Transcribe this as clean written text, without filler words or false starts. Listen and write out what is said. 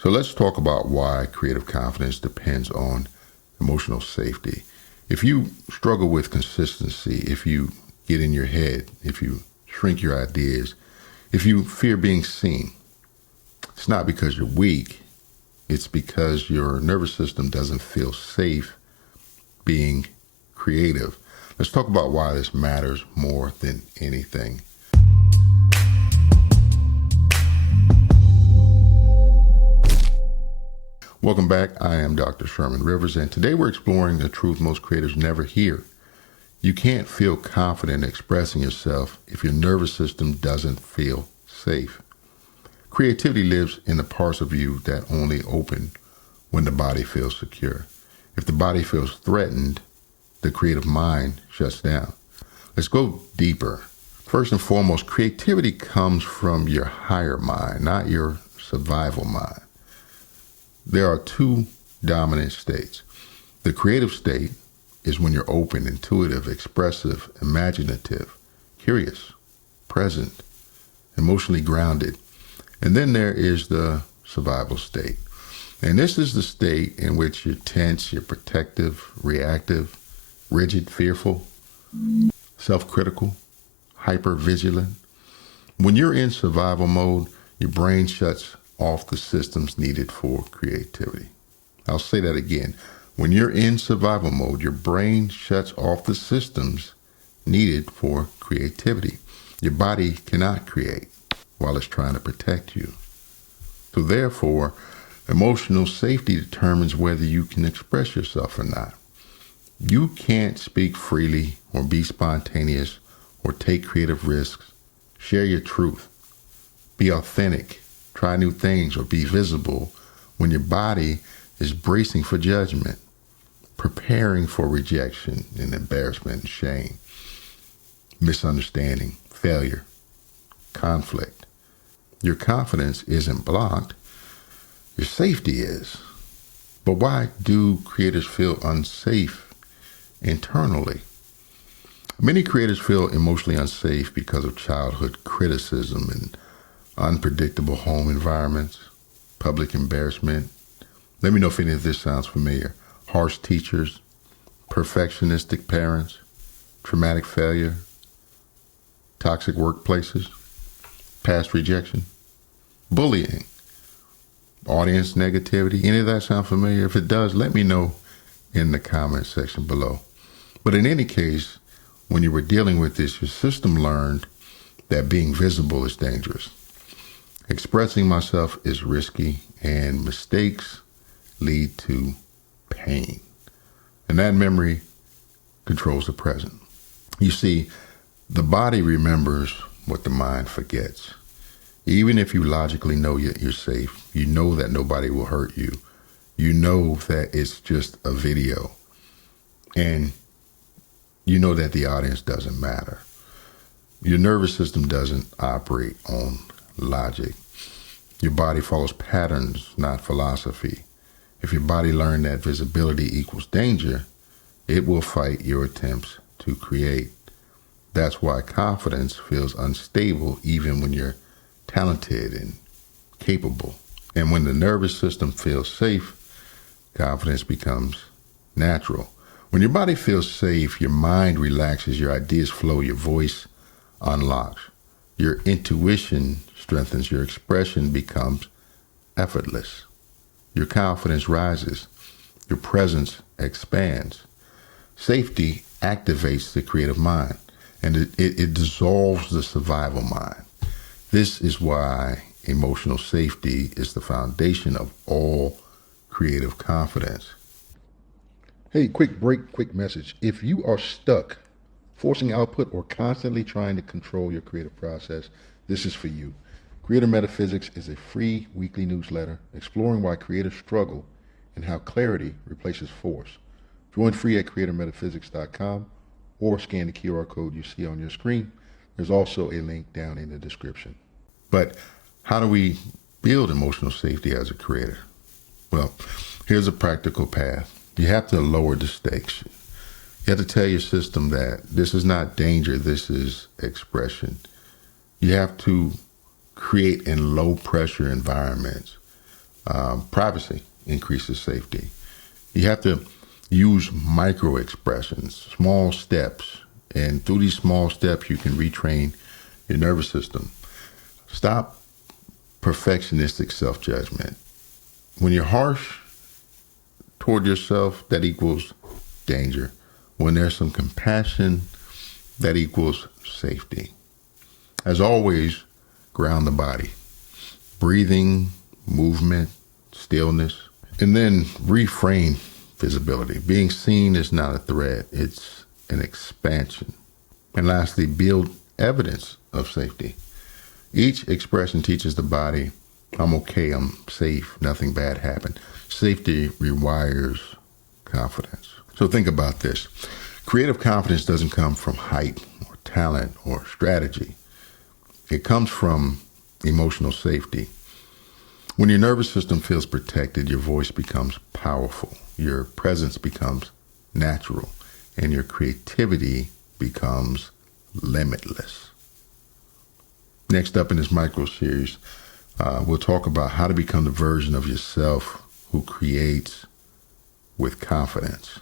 So let's talk about why creative confidence depends on emotional safety. If you struggle with consistency, if you get in your head, if you shrink your ideas, if you fear being seen, it's not because you're weak. It's because your nervous system doesn't feel safe being creative. Let's talk about why this matters more than anything. Welcome back. I am Dr. Sherman Rivers, and today we're exploring the truth most creators never hear. You can't feel confident expressing yourself if your nervous system doesn't feel safe. Creativity lives in the parts of you that only open when the body feels secure. If the body feels threatened, the creative mind shuts down. Let's go deeper. First and foremost, creativity comes from your higher mind, not your survival mind. There are two dominant states. The creative state is when you're open, intuitive, expressive, imaginative, curious, present, emotionally grounded. And then there is the survival state. And this is the state in which you're tense, you're protective, reactive, rigid, fearful, self-critical, hyper-vigilant. When you're in survival mode, your brain shuts off the systems needed for creativity. I'll say that again. When you're in survival mode, your brain shuts off the systems needed for creativity. Your body cannot create while it's trying to protect you. So therefore, emotional safety determines whether you can express yourself or not. You can't speak freely or be spontaneous or take creative risks, share your truth, be authentic, try new things, or be visible when your body is bracing for judgment, preparing for rejection and embarrassment and shame, misunderstanding, failure, conflict. Your confidence isn't blocked, your safety is. But why do creators feel unsafe internally? Many creators feel emotionally unsafe because of childhood criticism and unpredictable home environments, public embarrassment. Let me know if any of this sounds familiar. Harsh teachers, perfectionistic parents, traumatic failure, toxic workplaces, past rejection, bullying, audience negativity. Any of that sound familiar? If it does, let me know in the comment section below. But in any case, when you were dealing with this, your system learned that being visible is dangerous. Expressing myself is risky, and mistakes lead to pain. And that memory controls the present. You see, the body remembers what the mind forgets. Even if you logically know you're safe, you know that nobody will hurt you, you know that it's just a video, and you know that the audience doesn't matter. Your nervous system doesn't operate on logic. Your body follows patterns, not philosophy. If your body learned that visibility equals danger, it will fight your attempts to create. That's why confidence feels unstable even when you're talented and capable. And when the nervous system feels safe, confidence becomes natural. When your body feels safe, your mind relaxes, your ideas flow, your voice unlocks. Your intuition strengthens, your expression becomes effortless. Your confidence rises, your presence expands. Safety activates the creative mind, and it dissolves the survival mind. This is why emotional safety is the foundation of all creative confidence. Hey, quick break, quick message. If you are stuck forcing output or constantly trying to control your creative process, this is for you. Creative Metaphysics is a free weekly newsletter exploring why creators struggle and how clarity replaces force. Join free at creativemetaphysics.com or scan the QR code you see on your screen. There's also a link down in the description. But how do we build emotional safety as a creator? Well, here's a practical path. You have to lower the stakes. You have to tell your system that this is not danger, this is expression. You have to create in low pressure environments. Privacy increases safety. You have to use micro expressions, small steps. And through these small steps, you can retrain your nervous system. Stop perfectionistic self-judgment. When you're harsh toward yourself, that equals danger. When there's some compassion, that equals safety. As always, ground the body. Breathing, movement, stillness, and then reframe visibility. Being seen is not a threat, it's an expansion. And lastly, build evidence of safety. Each expression teaches the body, I'm okay, I'm safe, nothing bad happened. Safety rewires confidence. So think about this. Creative confidence doesn't come from height or talent or strategy. It comes from emotional safety. When your nervous system feels protected, your voice becomes powerful, your presence becomes natural, and your creativity becomes limitless. Next up in this micro series, we'll talk about how to become the version of yourself who creates with confidence.